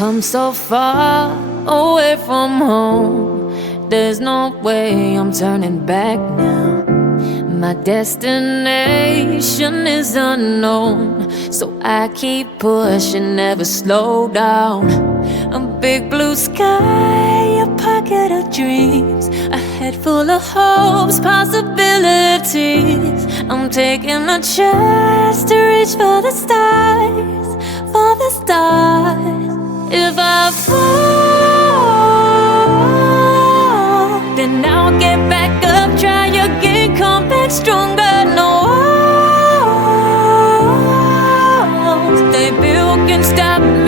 come so far away from home. There's no way I'm turning back now. My destination is unknown, so I keep pushing, never slow down. A big blue sky, a pocket of dreams, a head full of hopes, possibilities. I'm taking a chance to reach for the stars, for the stars. If I fall, then I'll get back up, try again, come back stronger. No walls they built can stop me.